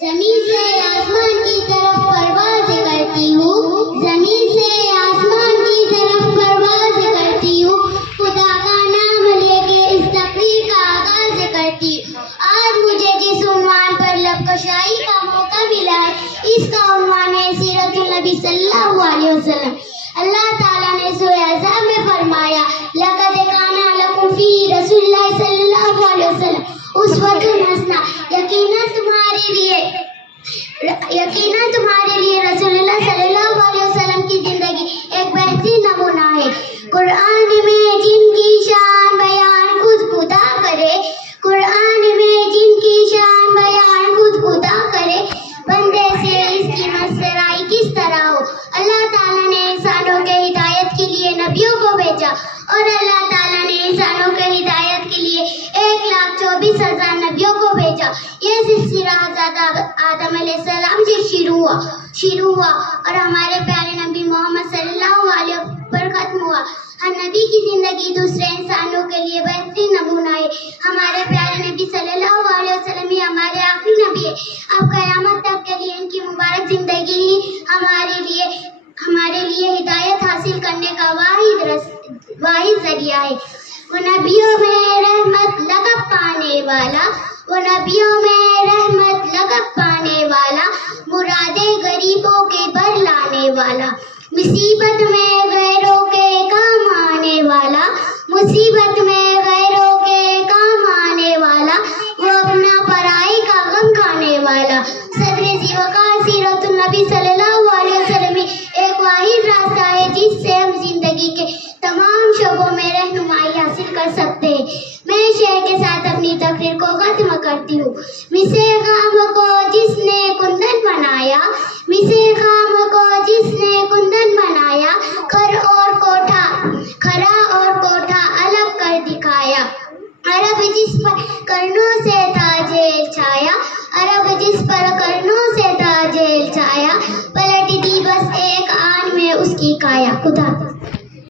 زمین سے آسمان کی طرف پرواز کرتی ہوں، زمین سے آسمان کی طرف پرواز کرتی ہوں، خدا کا نام لے کے اس تقریر کا آغاز کرتی ہوں۔ آج مجھے جس عنوان پر لب کشائی کا موقع ملا ہے، اس کا عنوان ہے سیرت النبی صلی اللہ علیہ وسلم۔ اللہ تعالیٰ نے سورہ احزاب میں فرمایا، لَقَدْ كَانَ لَكُمْ فِي رَسُولِ اللَّهِ صلی اللہ علیہ وسلم اسوۃ حسنہ، یقیناً تمہارے لیے رسول اللہ صلی اللہ علیہ وسلم کی زندگی ایک بہترین نمونہ ہے۔ قرآن میں جن کی شان بیان خود خدا کرے، قرآن میں جن کی شان بیان خود خدا کرے، بندے سے اس کی مسرائی کس طرح ہو۔ اللہ تعالیٰ نے انسانوں کے ہدایت کے لیے نبیوں کو بھیجا، اور اللہ تعالیٰ نے انسانوں کے ہدایت کے لیے 1,24,000 نبیوں کو بھیجا۔ یہ سلسلہ حضرت آدم علیہ السلام سے شروع ہوا اور ہمارے پیارے نبی محمد صلی اللہ علیہ وسلم پر ختم ہوا۔ ہر نبی کی زندگی دوسرے انسانوں کے لیے بہترین نمونہ ہے۔ ہمارے پیارے نبی صلی اللہ علیہ وسلم ہی ہمارے آخری نبی ہے۔ اب قیامت تک کے لیے ان کی مبارک زندگی ہی ہمارے لیے ہدایت حاصل کرنے کا واحد ذریعہ ہے۔ وہ نبیوں میں رحمت لقب پانے والا، مرادیں غریبوں کے بھر لانے والا، مصیبت میں غیروں کے کام آنے والا، وہ اپنا پرائی کا غم کھانے والا۔ صدر ذیوقار سیرت النبی صلی اللہ علیہ وسلم ایک واحد راستہ ہے جس سے ہم زندگی کے تمام شعبوں میں رہنمائی حاصل کر سکتے ہیں۔ میں شعر کے ساتھ اپنی تقریر کو ختم کرتی ہوں۔